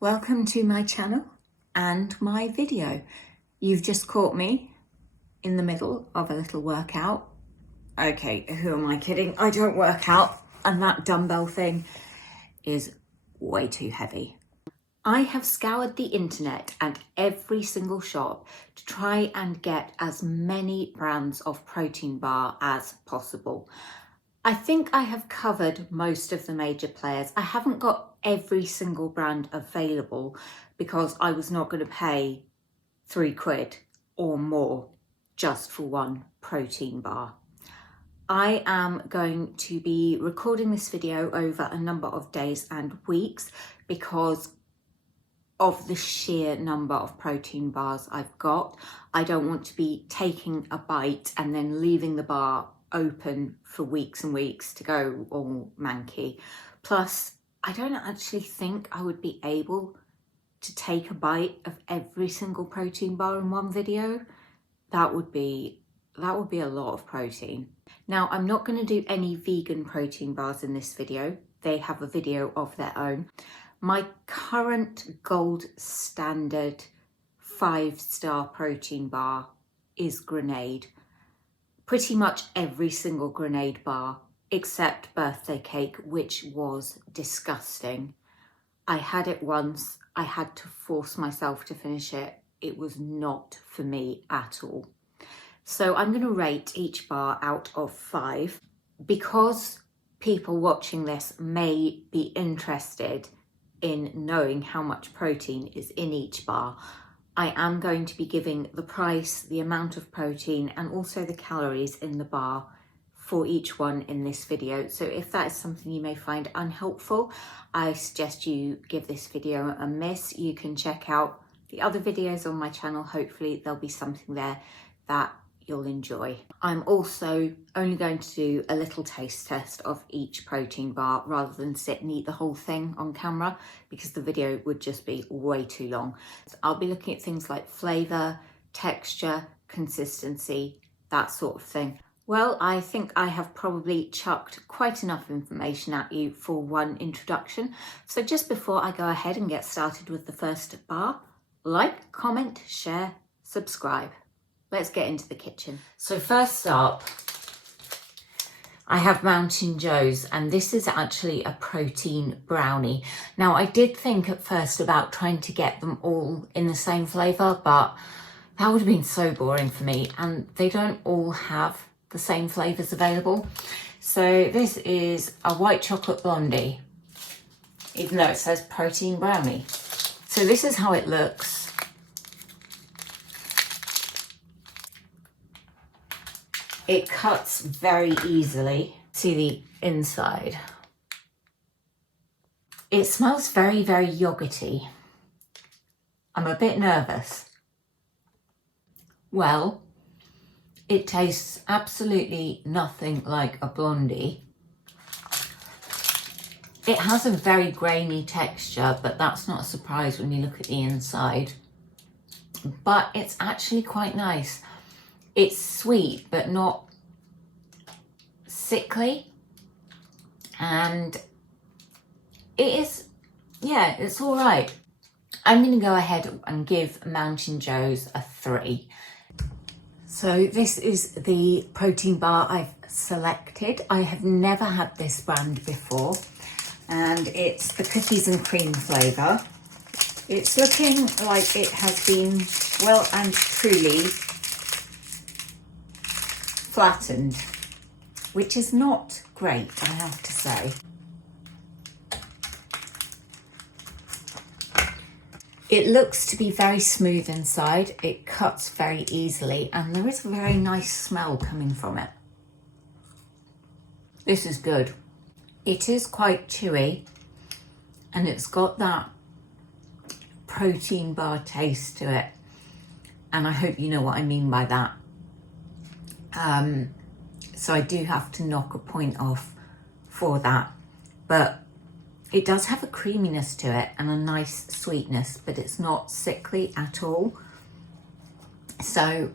Welcome to my channel and my video. You've just caught me in the middle of a little workout. Okay, who am I kidding? I don't work out, and that dumbbell thing is way too heavy. I have scoured the internet and every single shop to try and get as many brands of protein bar as possible. I think I have covered most of the major players. I haven't got every single brand available because I was not going to pay £3 or more just for one protein bar. I am going to be recording this video over a number of days and weeks because of the sheer number of protein bars I've got. I don't want to be taking a bite and then leaving the bar open for weeks and weeks to go all manky. Plus, I don't actually think I would be able to take a bite of every single protein bar in one video. That would be a lot of protein. Now, I'm not going to do any vegan protein bars in this video. They have a video of their own. My current gold standard 5-star protein bar is Grenade. Pretty much every single Grenade bar except Birthday Cake, which was disgusting. I had it once. I had to force myself to finish it. It was not for me at all. So I'm going to rate each bar out of 5 because people watching this may be interested in knowing how much protein is in each bar. I am going to be giving the price, the amount of protein, and also the calories in the bar for each one in this video. So if that is something you may find unhelpful, I suggest you give this video a miss. You can check out the other videos on my channel. Hopefully there'll be something there that you'll enjoy. I'm also only going to do a little taste test of each protein bar rather than sit and eat the whole thing on camera because the video would just be way too long. So I'll be looking at things like flavour, texture, consistency, that sort of thing. Well, I think I have probably chucked quite enough information at you for one introduction. So just before I go ahead and get started with the first bar, like, comment, share, subscribe. Let's get into the kitchen. So first up, I have Mountain Joe's, and this is actually a protein brownie. Now, I did think at first about trying to get them all in the same flavour, but that would have been so boring for me, and they don't all have the same flavours available. So this is a white chocolate blondie, even though it says protein brownie. So this is how it looks. It cuts very easily. See the inside. It smells very, very yogurty. I'm a bit nervous. Well, it tastes absolutely nothing like a blondie. It has a very grainy texture, but that's not a surprise when you look at the inside. But it's actually quite nice. It's sweet, but not sickly. And it is, yeah, it's all right. I'm going to go ahead and give Mountain Joe's a 3. So this is the protein bar I've selected. I have never had this brand before, and it's the cookies and cream flavour. It's looking like it has been well and truly flattened, which is not great, I have to say. It looks to be very smooth inside. It cuts very easily, and there is a very nice smell coming from it. This is good. It is quite chewy, and it's got that protein bar taste to it, and I hope you know what I mean by that. So I do have to knock a point off for that, but it does have a creaminess to it and a nice sweetness, but it's not sickly at all. So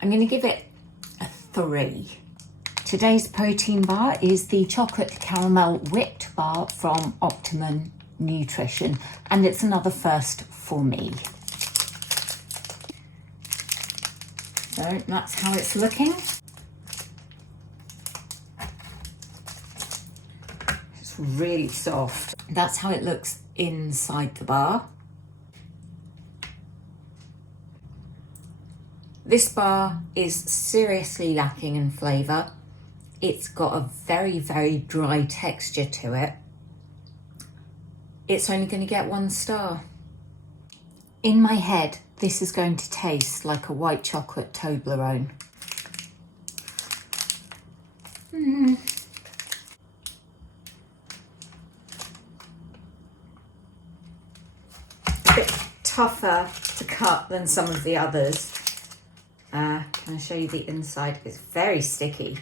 I'm going to give it a 3. Today's protein bar is the chocolate caramel whipped bar from Optimum nutrition, and it's another first for me. So that's how it's looking. It's really soft. That's how it looks inside the bar. This bar is seriously lacking in flavour. It's got a very, very dry texture to it. It's only going to get 1 star. In my head, this is going to taste like a white chocolate Toblerone. A bit tougher to cut than some of the others. Can I show you the inside? It's very sticky.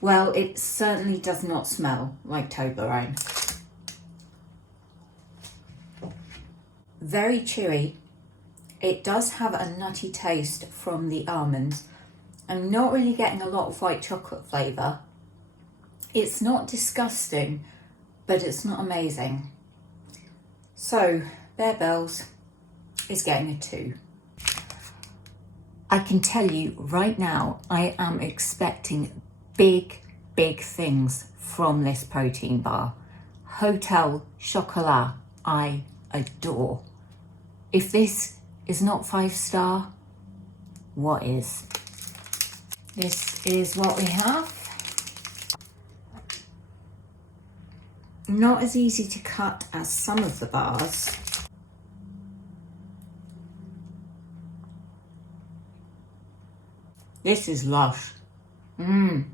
Well, it certainly does not smell like Toblerone. Very chewy. It does have a nutty taste from the almonds. I'm not really getting a lot of white chocolate flavour. It's not disgusting, but it's not amazing. So, Bear Bells is getting a 2. I can tell you right now, I am expecting big, big things from this protein bar. Hotel Chocolat, I adore. If this is not 5 star, what is? This is what we have. Not as easy to cut as some of the bars. This is lush. The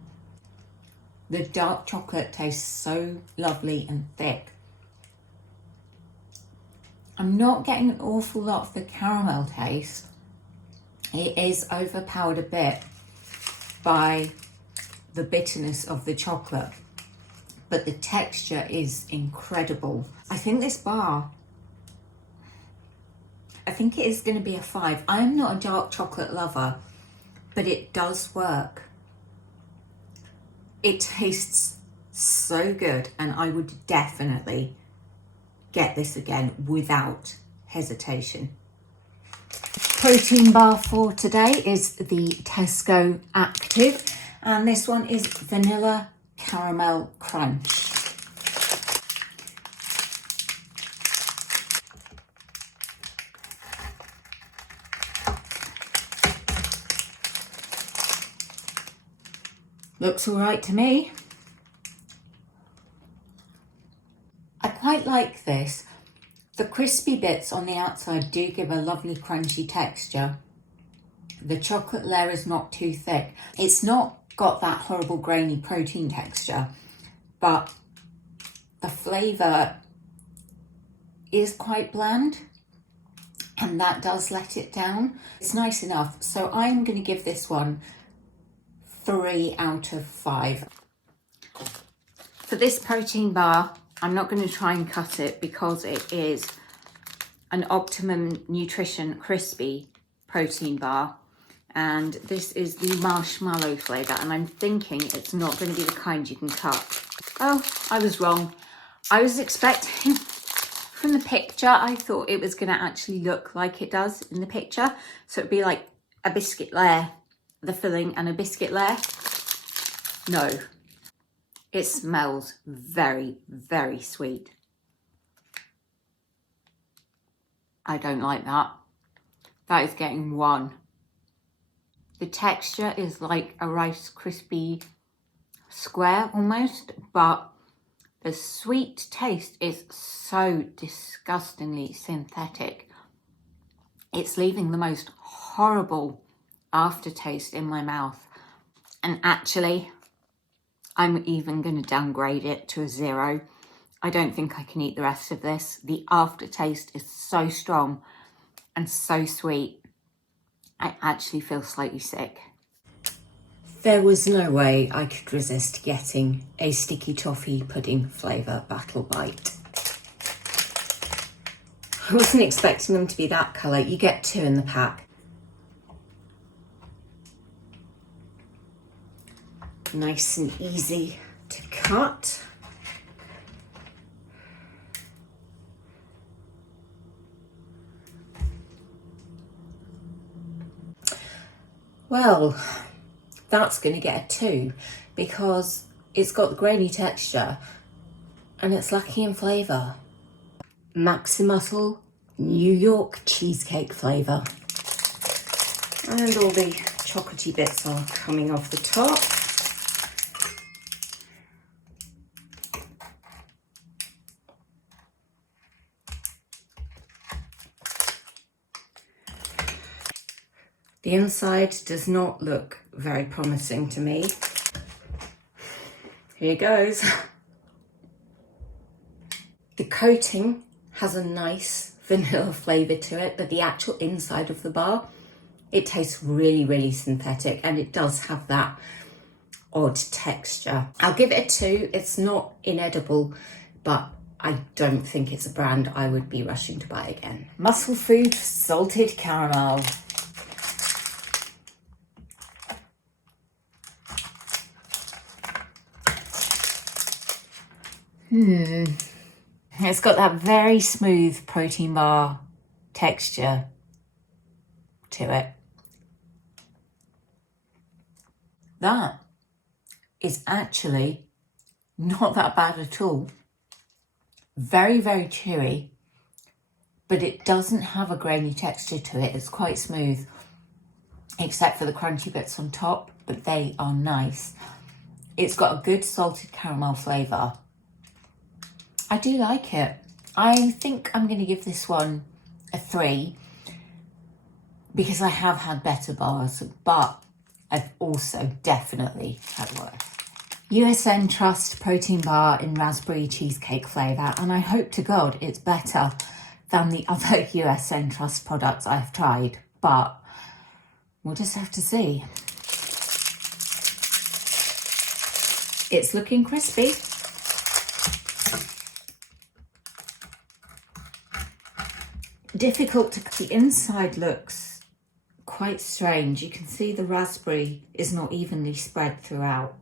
dark chocolate tastes so lovely and thick. I'm not getting an awful lot of the caramel taste. It is overpowered a bit by the bitterness of the chocolate, but the texture is incredible. I think this bar, I think it is going to be a 5. I am not a dark chocolate lover, but it does work. It tastes so good, and I would definitely get this again without hesitation. Protein bar for today is the Tesco Active, and this one is Vanilla Caramel Crunch. Looks all right to me. I quite like this. The crispy bits on the outside do give a lovely crunchy texture. The chocolate layer is not too thick. It's not got that horrible grainy protein texture, but the flavour is quite bland, and that does let it down. It's nice enough, so I'm going to give this one 3 out of 5. For this protein bar, I'm not going to try and cut it because it is an Optimum Nutrition Crispy protein bar, and this is the marshmallow flavour, and I'm thinking it's not going to be the kind you can cut. Oh, I was wrong. I was expecting, from the picture, I thought it was going to actually look like it does in the picture, so it'd be like a biscuit layer, the filling and a biscuit layer. No, it smells very, very sweet. I don't like that. That is getting 1. The texture is like a Rice Krispie square almost, but the sweet taste is so disgustingly synthetic. It's leaving the most horrible aftertaste in my mouth. And actually, I'm even going to downgrade it to a 0. I don't think I can eat the rest of this. The aftertaste is so strong and so sweet. I actually feel slightly sick. There was no way I could resist getting a sticky toffee pudding flavour Battle Bite. I wasn't expecting them to be that colour. You get 2 in the pack. Nice and easy to cut. Well, that's going to get a 2 because it's got the grainy texture and it's lacking in flavour. Maximuscle New York cheesecake flavour. And all the chocolatey bits are coming off the top. The inside does not look very promising to me. Here goes. The coating has a nice vanilla flavour to it, but the actual inside of the bar, it tastes really, really synthetic, and it does have that odd texture. I'll give it a 2. It's not inedible, but I don't think it's a brand I would be rushing to buy again. Muscle Food Salted Caramel. It's got that very smooth protein bar texture to it. That is actually not that bad at all. Very, very chewy, but it doesn't have a grainy texture to it. It's quite smooth, except for the crunchy bits on top, but they are nice. It's got a good salted caramel flavour. I do like it. I think I'm going to give this one a 3 because I have had better bars, but I've also definitely had worse. USN Trust protein bar in raspberry cheesecake flavour, and I hope to God it's better than the other USN Trust products I've tried, but we'll just have to see. It's looking crispy. Difficult to, the inside looks quite strange. You can see the raspberry is not evenly spread throughout.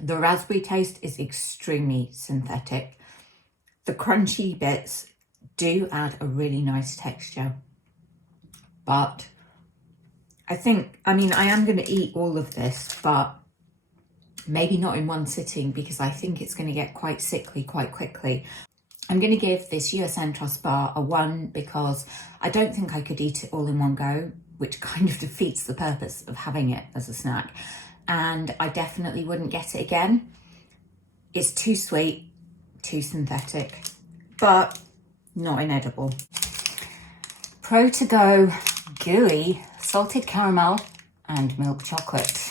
The raspberry taste is extremely synthetic. The crunchy bits do add a really nice texture, but I am going to eat all of this, but maybe not in one sitting because I think it's going to get quite sickly quite quickly. I'm going to give this USN Trust bar a 1 because I don't think I could eat it all in one go, which kind of defeats the purpose of having it as a snack. And I definitely wouldn't get it again. It's too sweet, too synthetic, but not inedible. Pro2Go gooey salted caramel and milk chocolate.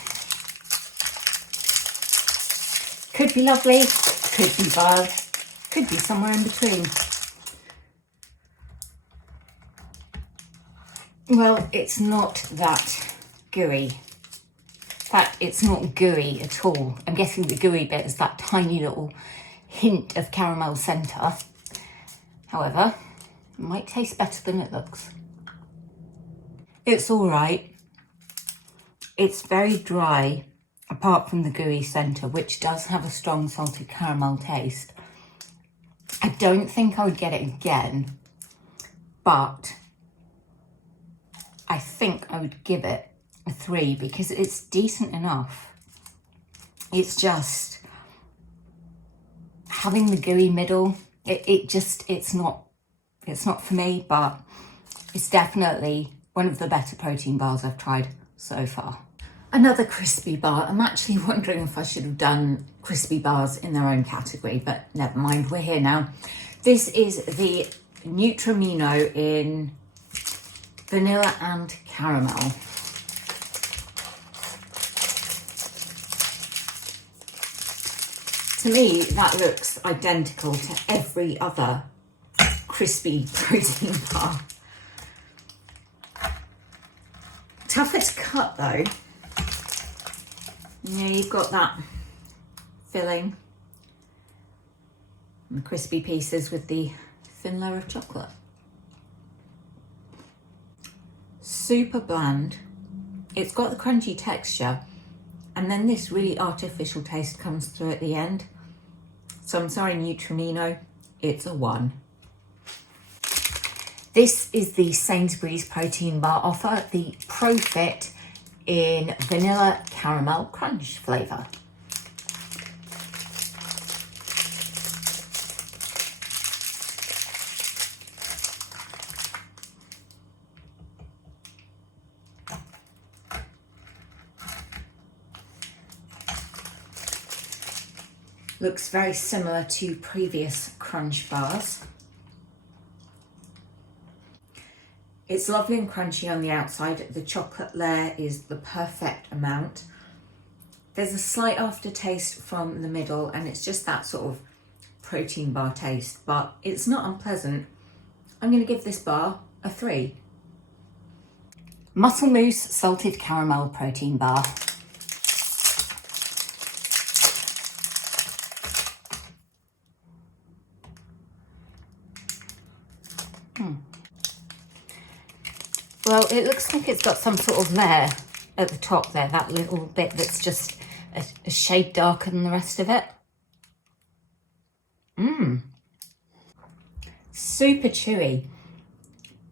Could be lovely, could be bad, could be somewhere in between. Well, it's not that gooey. In fact, it's not gooey at all. I'm guessing the gooey bit is that tiny little hint of caramel centre. However, it might taste better than it looks. It's all right. It's very dry, apart from the gooey centre, which does have a strong salted caramel taste. I don't think I would get it again, but I think I would give it a 3 because it's decent enough. It's just having the gooey middle. It's not for me, but it's definitely one of the better protein bars I've tried so far. Another crispy bar. I'm actually wondering if I should have done crispy bars in their own category, but never mind, we're here now. This is the Nutrimino in vanilla and caramel. To me, that looks identical to every other crispy protein bar. Tougher to cut though. Yeah, you've got that filling and the crispy pieces with the thin layer of chocolate. Super bland. It's got the crunchy texture, and then this really artificial taste comes through at the end. So I'm sorry, Nutrimino, it's a 1. This is the Sainsbury's protein bar offer, the Profit in vanilla caramel crunch flavour. Looks very similar to previous crunch bars. It's lovely and crunchy on the outside. The chocolate layer is the perfect amount. There's a slight aftertaste from the middle and it's just that sort of protein bar taste, but it's not unpleasant. I'm going to give this bar a 3. Muscle Mousse Salted Caramel Protein Bar. Well, it looks like it's got some sort of layer at the top there, that little bit that's just a shade darker than the rest of it. Super chewy,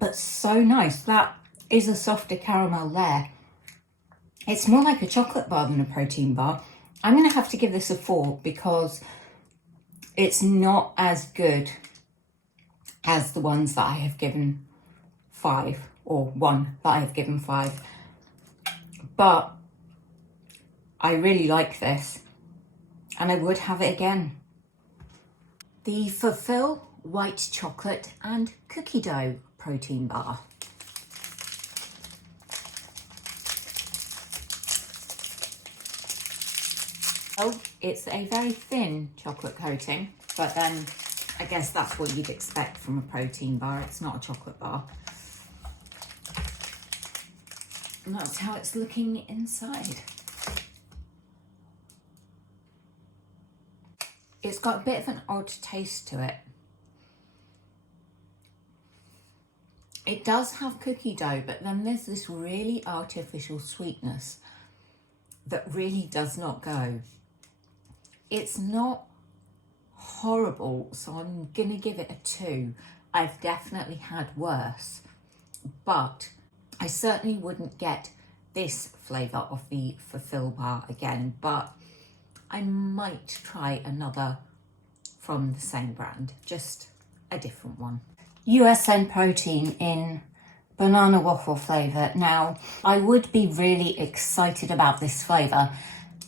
but so nice. That is a softer caramel layer. It's more like a chocolate bar than a protein bar. I'm going to have to give this a 4 because it's not as good as the ones that I have given 5, or one that I have given 5. But I really like this and I would have it again. The Fulfill White Chocolate and Cookie Dough Protein Bar. Well, it's a very thin chocolate coating, but then I guess that's what you'd expect from a protein bar. It's not a chocolate bar. And that's how it's looking inside. It's got a bit of an odd taste to it. It does have cookie dough, but then there's this really artificial sweetness that really does not go. It's not horrible, so I'm gonna give it a 2. I've definitely had worse, but I certainly wouldn't get this flavour of the Fulfill bar again, but I might try another from the same brand, just a different one. USN Protein in banana waffle flavour. Now, I would be really excited about this flavour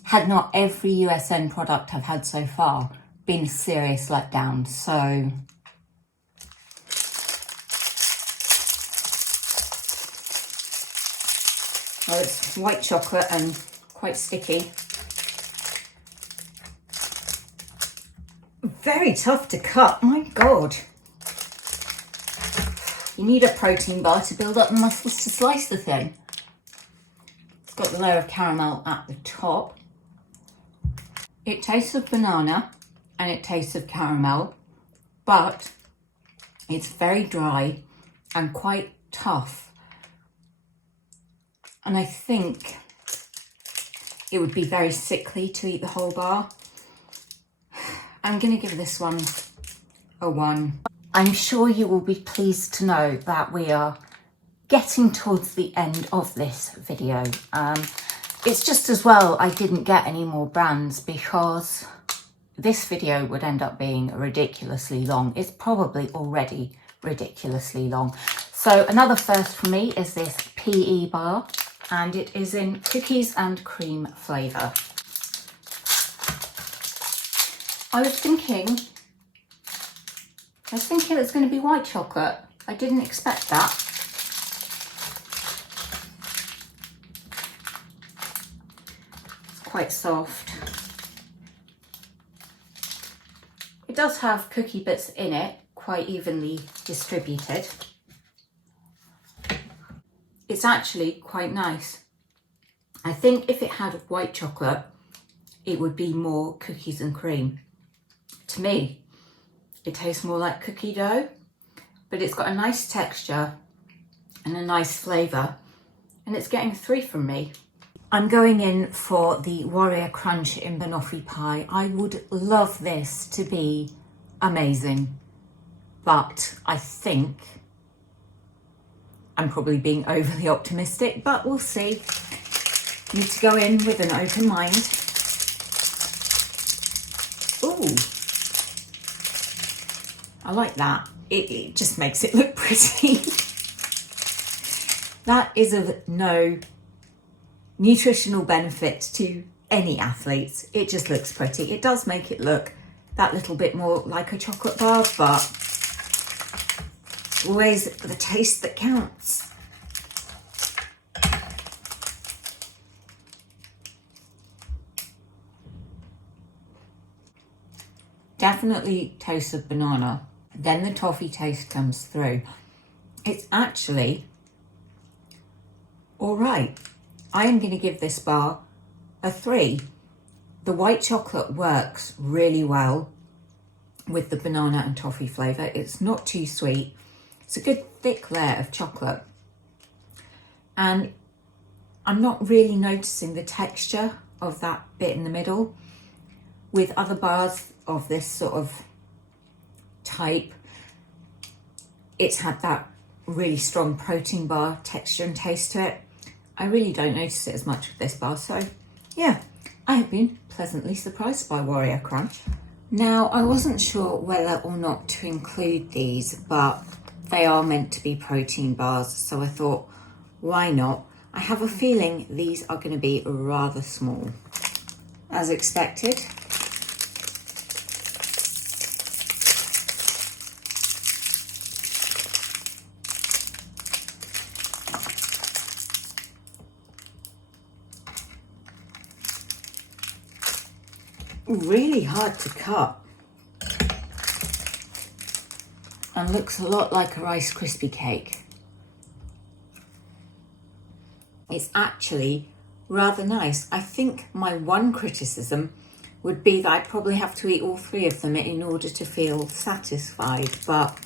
had not every USN product I've had so far been a serious letdown. So well, it's white chocolate and quite sticky. Very tough to cut, my God. You need a protein bar to build up the muscles to slice the thing. It's got the layer of caramel at the top. It tastes of banana and it tastes of caramel, but it's very dry and quite tough. And I think it would be very sickly to eat the whole bar. I'm going to give this one a 1. I'm sure you will be pleased to know that we are getting towards the end of this video. It's just as well I didn't get any more brands because this video would end up being ridiculously long. It's probably already ridiculously long. So another first for me is this PE bar, and it is in cookies and cream flavour. I was thinking it was going to be white chocolate. I didn't expect that. It's quite soft. It does have cookie bits in it, quite evenly distributed. It's actually quite nice. I think if it had white chocolate, it would be more cookies and cream. To me, it tastes more like cookie dough, but it's got a nice texture and a nice flavour, and it's getting a 3 from me. I'm going in for the Warrior Crunch in banoffee pie. I would love this to be amazing, but I think I'm probably being overly optimistic, but we'll see. Need to go in with an open mind. Ooh, I like that. It just makes it look pretty. That is of no nutritional benefit to any athletes. It just looks pretty. It does make it look that little bit more like a chocolate bar, but always the taste that counts. Definitely taste of banana. Then the toffee taste comes through. It's actually all right. I am going to give this bar a 3. The white chocolate works really well with the banana and toffee flavour. It's not too sweet. It's a good thick layer of chocolate. And I'm not really noticing the texture of that bit in the middle. With other bars of this sort of type, it's had that really strong protein bar texture and taste to it. I really don't notice it as much with this bar, so yeah, I have been pleasantly surprised by Warrior Crunch. Now, I wasn't sure whether or not to include these, but they are meant to be protein bars, so I thought, why not? I have a feeling these are going to be rather small. As expected. Really hard to cut and looks a lot like a Rice Krispie cake. It's actually rather nice. I think my one criticism would be that I'd probably have to eat all 3 of them in order to feel satisfied, but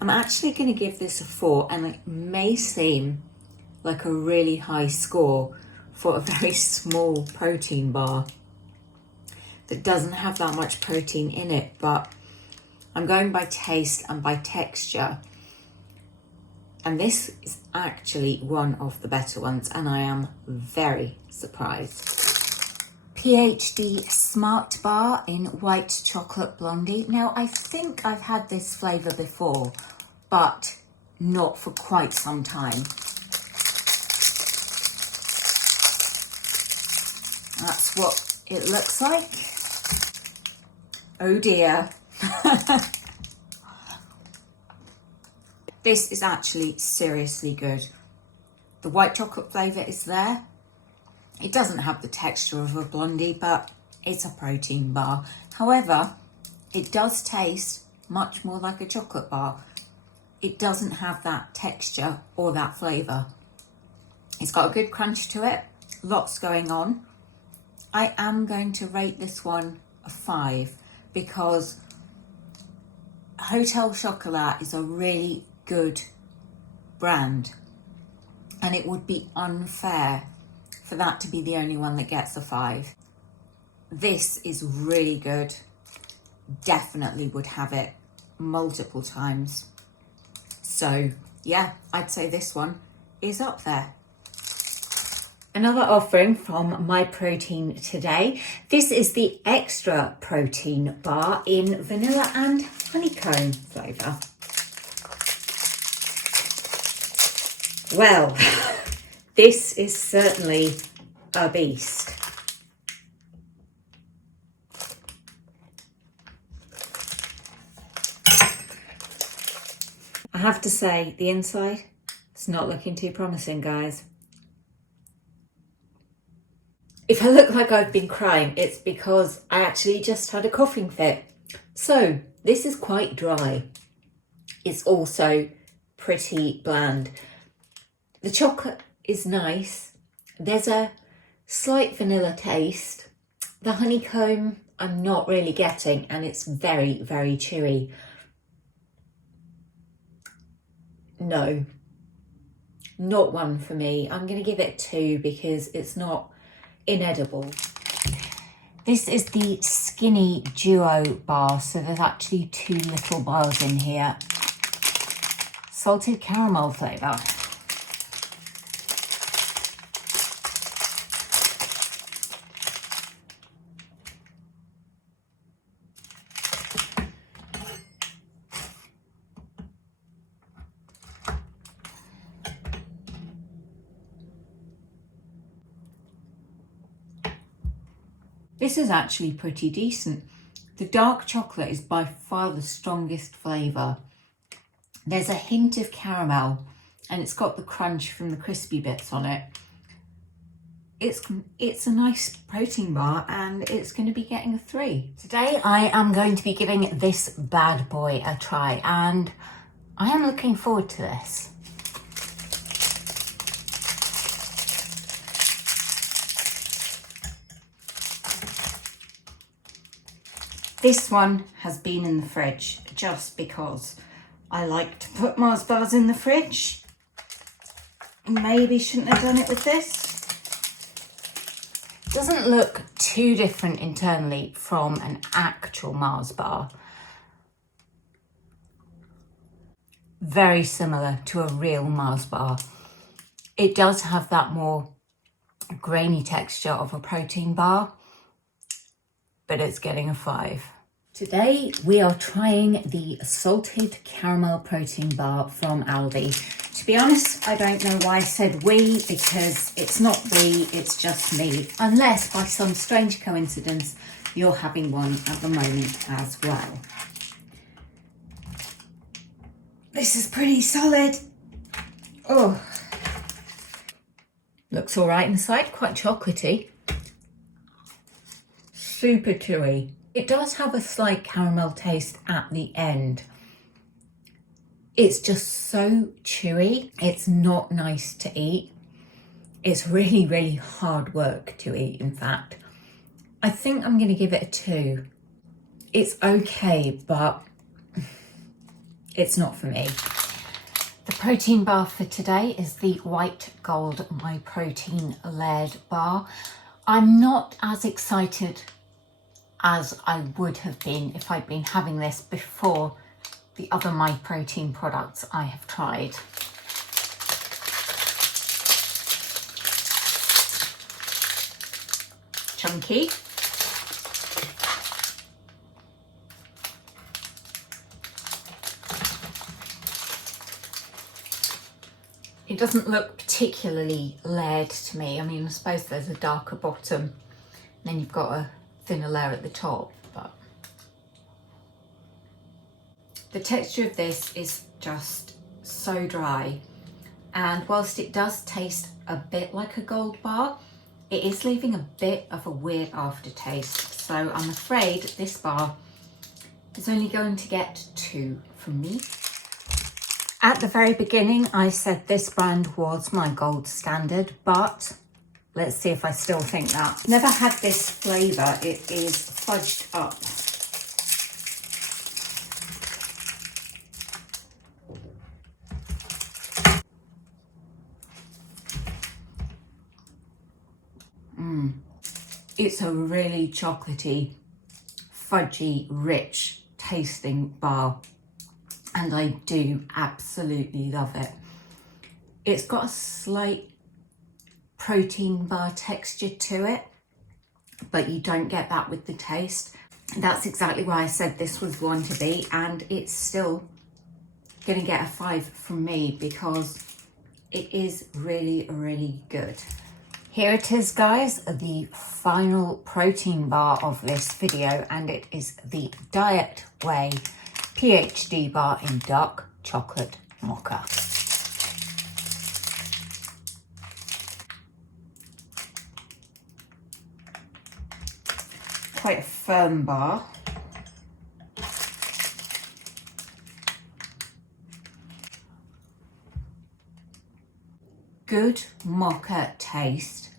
I'm actually going to give this a 4, and it may seem like a really high score for a very small protein bar that doesn't have that much protein in it, but I'm going by taste and by texture. And this is actually one of the better ones, and I am very surprised. PhD Smart Bar in White Chocolate Blondie. Now, I think I've had this flavour before, but not for quite some time. That's what it looks like. Oh dear. This is actually seriously good. The white chocolate flavour is there. It doesn't have the texture of a blondie, but it's a protein bar. However, it does taste much more like a chocolate bar. It doesn't have that texture or that flavour. It's got a good crunch to it, lots going on. I am going to rate this one a 5 because Hotel Chocolat is a really good brand, and it would be unfair for that to be the only one that gets a 5. This is really good. Definitely would have it multiple times. So yeah, I'd say this one is up there. Another offering from MyProtein today. This is the extra protein bar in vanilla and honeycomb flavour. Well, this is certainly a beast. I have to say, the inside, it's not looking too promising, guys. If I look like I've been crying, it's because I actually just had a coughing fit. So this is quite dry. It's also pretty bland. The chocolate is nice. There's a slight vanilla taste. The honeycomb I'm not really getting, and it's very, very chewy. No, not one for me. I'm going to give it 2 because it's not inedible. This is the Skinny Duo bar, so there's actually 2 little bars in here. salted caramel flavour. This is actually pretty decent. The dark chocolate is by far the strongest flavour. There's a hint of caramel and it's got the crunch from the crispy bits on it. It's a nice protein bar and it's going to be getting a 3. Today I am going to be giving this bad boy a try and I am looking forward to this. This one has been in the fridge just because I like to put Mars bars in the fridge. Maybe shouldn't have done it with this. Doesn't look too different internally from an actual Mars bar. Very similar to a real Mars bar. It does have that more grainy texture of a protein bar, but it's getting a 5. Today we are trying the salted caramel protein bar from Aldi. To be honest, I don't know why I said we, because it's not we, it's just me. Unless by some strange coincidence, you're having one at the moment as well. This is pretty solid. Oh, looks all right inside, quite chocolatey. Super chewy. It does have a slight caramel taste at the end. It's just so chewy. It's not nice to eat. It's really, really hard work to eat, in fact. I think I'm going to give it a 2. It's okay, but it's not for me. The protein bar for today is the white gold MyProtein layered bar. I'm not as excited as I would have been if I'd been having this before the other MyProtein products I have tried. Chunky. It doesn't look particularly layered to me. I mean, I suppose there's a darker bottom, then you've got a thinner layer at the top, but the texture of this is just so dry, and whilst it does taste a bit like a gold bar, it is leaving a bit of a weird aftertaste. So I'm afraid this bar is only going to get 2 from me. At the very beginning I said this brand was my gold standard, but let's see if I still think that. Never had this flavour. It is fudged up. It's a really chocolatey, fudgy, rich tasting bar. And I do absolutely love it. It's got a slight protein bar texture to it, but you don't get that with the taste. That's exactly why I said this was one to beat, and it's still gonna get a 5 from me because it is really, really good. Here it is, guys, the final protein bar of this video, and it is the Diet Whey PhD bar in dark chocolate mocha. Quite a firm bar. Good mocha taste.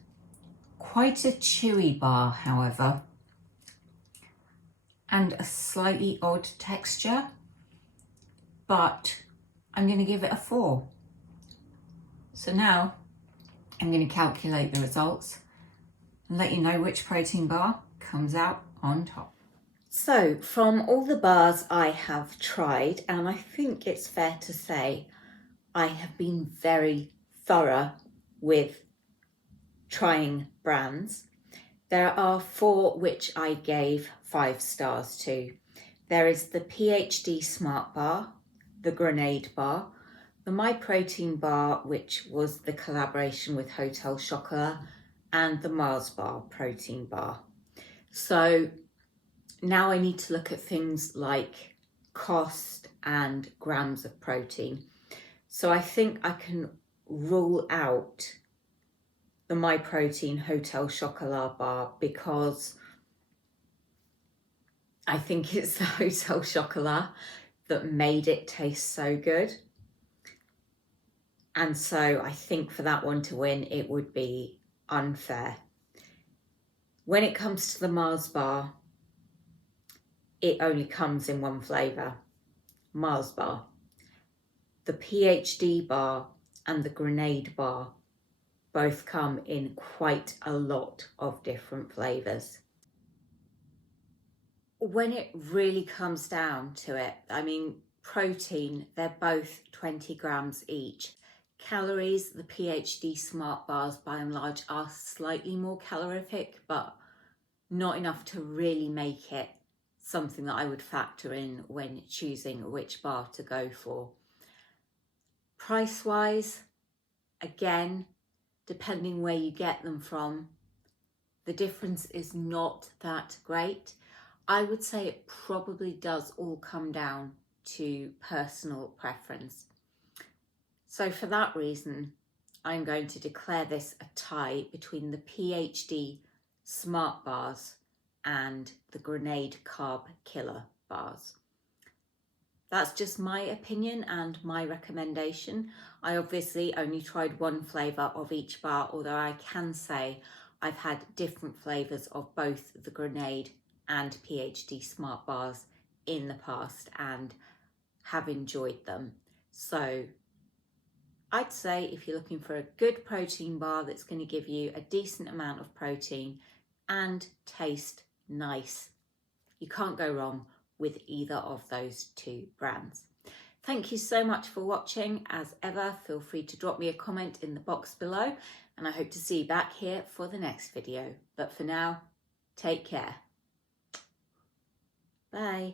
Quite a chewy bar, however, and a slightly odd texture, but I'm going to give it a 4. So now I'm going to calculate the results and let you know which protein bar comes out on top. So from all the bars I have tried, and I think it's fair to say I have been very thorough with trying brands. There are 4 which I gave 5 stars to. There is the PhD Smart Bar, the Grenade Bar, the MyProtein Bar, which was the collaboration with Hotel Chocolat, and the Mars Bar Protein Bar. So now I need to look at things like cost and grams of protein. So I think I can rule out the MyProtein Hotel Chocolat Bar because I think it's the Hotel Chocolat that made it taste so good. And so I think for that one to win, it would be unfair. When it comes to the Mars Bar, it only comes in one flavour, Mars Bar. The PhD Bar and the Grenade Bar both come in quite a lot of different flavours. When it really comes down to it, I mean, protein, they're both 20 grams each. Calories, the PhD Smart Bars by and large are slightly more calorific, but not enough to really make it something that I would factor in when choosing which bar to go for. Price-wise, again, depending where you get them from, the difference is not that great. I would say it probably does all come down to personal preference. So for that reason, I'm going to declare this a tie between the PhD Smart Bars and the Grenade Carb Killer Bars. That's just my opinion and my recommendation. I obviously only tried one flavour of each bar, although I can say I've had different flavours of both the Grenade and PhD Smart Bars in the past and have enjoyed them. So I'd say if you're looking for a good protein bar that's going to give you a decent amount of protein and taste nice, you can't go wrong with either of those 2 brands. Thank you so much for watching. As ever, feel free to drop me a comment in the box below, and I hope to see you back here for the next video. But for now, take care. Bye.